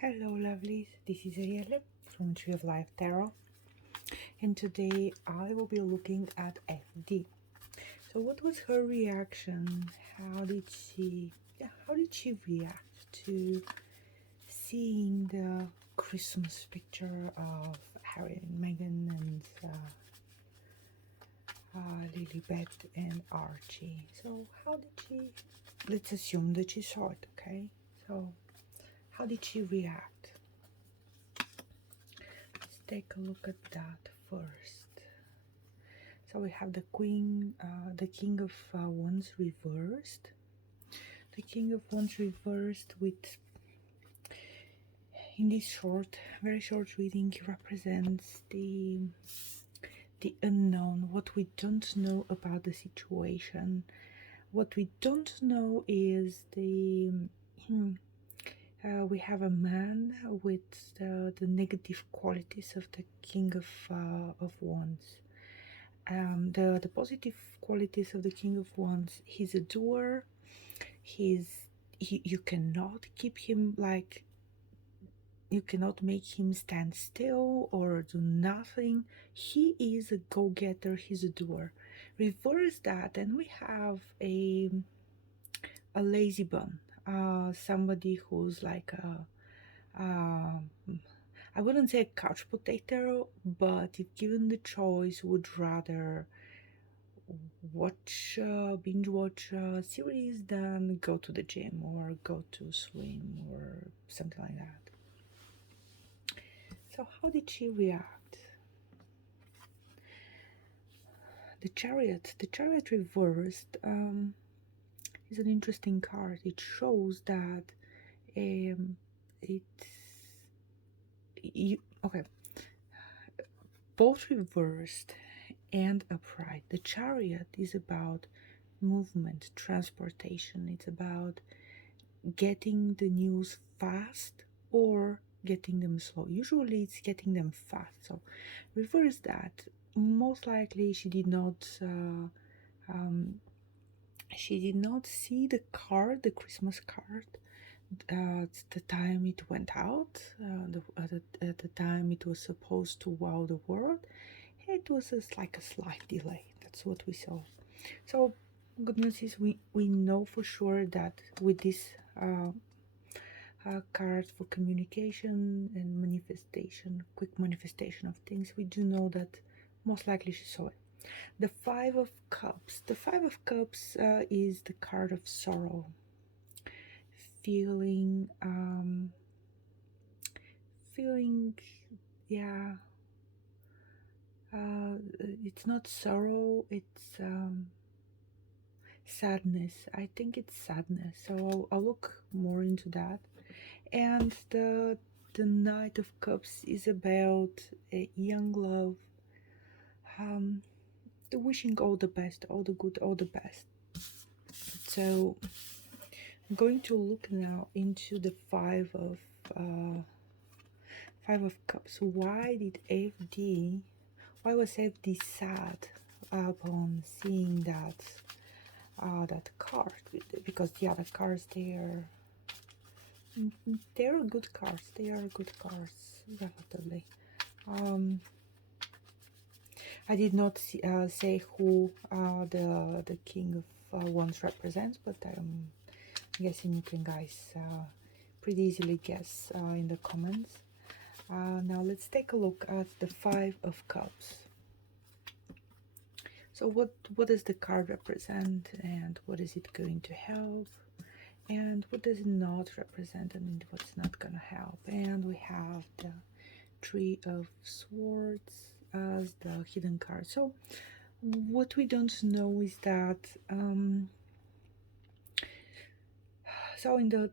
Hello lovelies, this is Arielle from Tree of Life Tarot, and today I will be looking at FD. So what was her reaction? How did she react to seeing the Christmas picture of Harry and Meghan and Lilibet and Archie? So how did she, let's assume that she saw it, okay? So how did she react? Let's take a look at that first. So we have the Queen, the King of Wands reversed. The King of Wands reversed with, in this very short reading, represents the unknown, what we don't know about the situation. What we don't know is we have a man with the negative qualities of the King of Wands. The positive qualities of the King of Wands: he's a doer. You cannot keep him, like, you cannot make him stand still or do nothing. He is a go-getter, he's a doer. Reverse that and we have a lazy bum, somebody who's like I wouldn't say a couch potato, but if given the choice would rather binge watch a series than go to the gym or go to swim or something like that. So how did she react? The Chariot reversed is an interesting card. It shows that okay, both reversed and upright. The Chariot is about movement, transportation. It's about getting the news fast or getting them slow. Usually it's getting them fast. So reverse that. Most likely she did not see the card, the Christmas card, at the time it went out, at the time it was supposed to wow the world. It was just like a slight delay. That's what we saw. So good news is we know for sure that with this card for communication and manifestation, quick manifestation of things, we do know that most likely she saw it. The Five of Cups. The Five of Cups is the card of sorrow, feeling, yeah. It's not sorrow. It's sadness. I think it's sadness. So I'll look more into that. And the Knight of Cups is about a young love. The wishing all the best, all the good, all the best. So I'm going to look now into the Five of Cups. Why was FD sad upon seeing that card? Because the other cards, they're good cards. They are good cards, relatively. I did not say who the King of Wands represents, but I'm guessing you can guys pretty easily guess in the comments. Now let's take a look at the Five of Cups. So what does the card represent, and what is it going to help, and what does it not represent, and what's not going to help? And we have the Three of Swords as the hidden card. So what we don't know is that so in the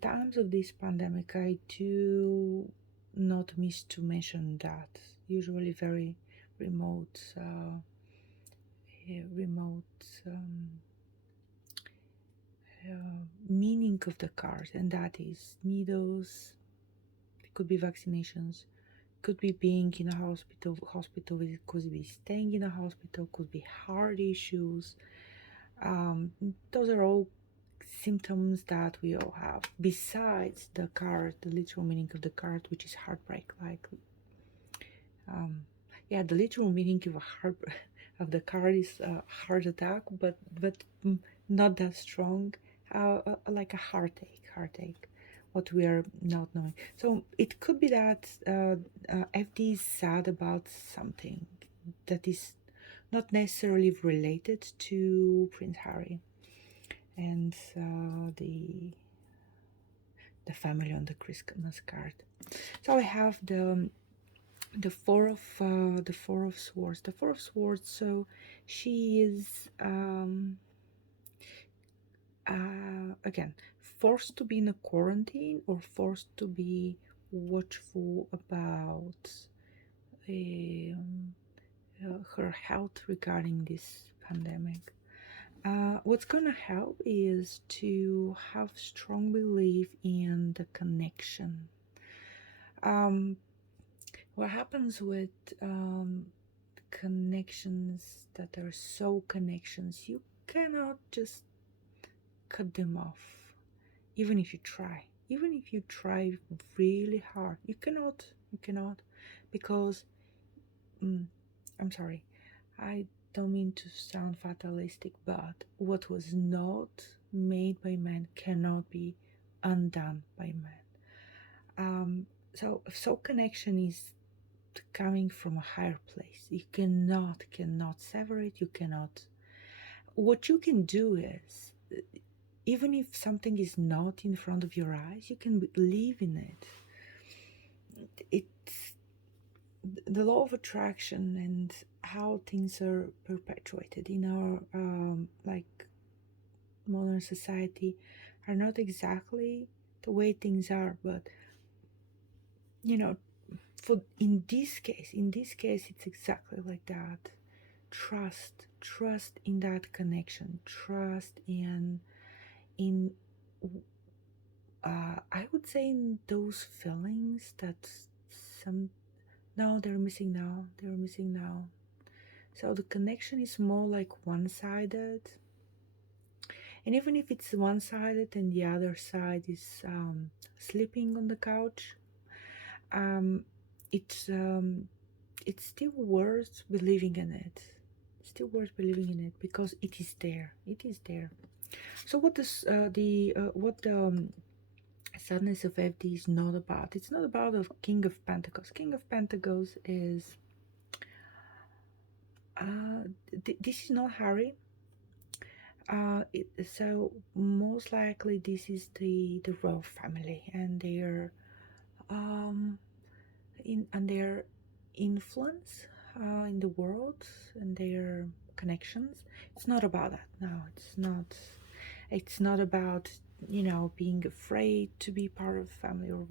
times of this pandemic, I do not miss to mention that usually very remote meaning of the card, and that is needles. It could be vaccinations, could be being in a hospital visit, could be staying in a hospital, could be heart issues. Those are all symptoms that we all have, besides the card, the literal meaning of the card, which is heartbreak. Like, yeah, the literal meaning of a heart of the card is heart attack, but not that strong. Like a heartache. What we are not knowing. So it could be that FD is sad about something that is not necessarily related to Prince Harry and the family on the Christmas card. So I have the four of swords. The four of swords. So she is again forced to be in a quarantine or forced to be watchful about her health regarding this pandemic. What's gonna help is to have strong belief in the connection. Um, what happens with connections that are so connections, you cannot just cut them off, even if you try. Even if you try really hard, you cannot, because I'm sorry, I don't mean to sound fatalistic, but what was not made by man cannot be undone by man. So connection is coming from a higher place. You cannot sever it. You cannot. What you can do is, even if something is not in front of your eyes, you can live in it. It's the law of attraction and how things are perpetuated in our like modern society are not exactly the way things are, but you know, for in this case it's exactly like that. Trust in that connection, trust in I would say in those feelings that some now they're missing now. So the connection is more like one-sided, and even if it's one-sided and the other side is sleeping on the couch, um, it's um, it's still worth believing in it. Still worth believing in it because it is there. It is there. So what does the what the sadness of FD is not about? It's not about the King of Pentacles. King of Pentacles is this is not Harry. So most likely this is the royal family and their um and their influence in the world and their connections. It's not about that. No, it's not. It's not about being afraid to be part of the family or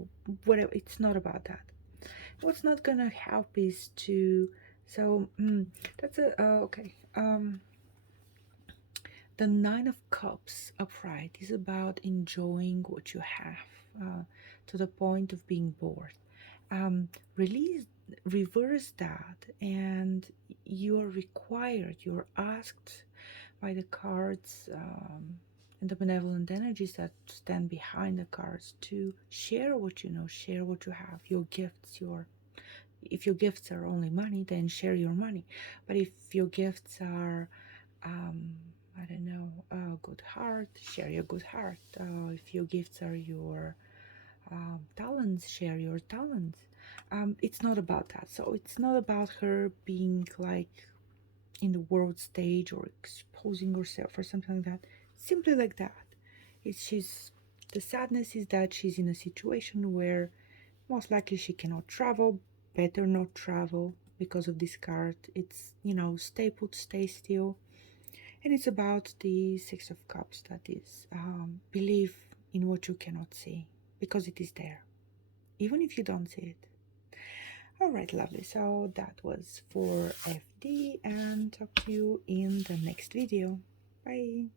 whatever. It's not about that. What's not gonna help is to so that's a okay. The Nine of Cups upright is about enjoying what you have to the point of being bored. Release, reverse that, and you're required, you're asked by the cards and the benevolent energies that stand behind the cards to share what you know, share what you have, your gifts, if your gifts are only money, then share your money. But if your gifts are I don't know, good heart, share your good heart. If your gifts are your talents, share your talents. It's not about that. So it's not about her being like in the world stage or exposing herself or something like that. Simply like that. She's the sadness is that she's in a situation where most likely she cannot travel. Better not travel because of this card. It's stay put, stay still. And it's about the Six of Cups, that is, believe in what you cannot see, because it is there, even if you don't see it. All right, lovely. So that was for FD, and talk to you in the next video. Bye.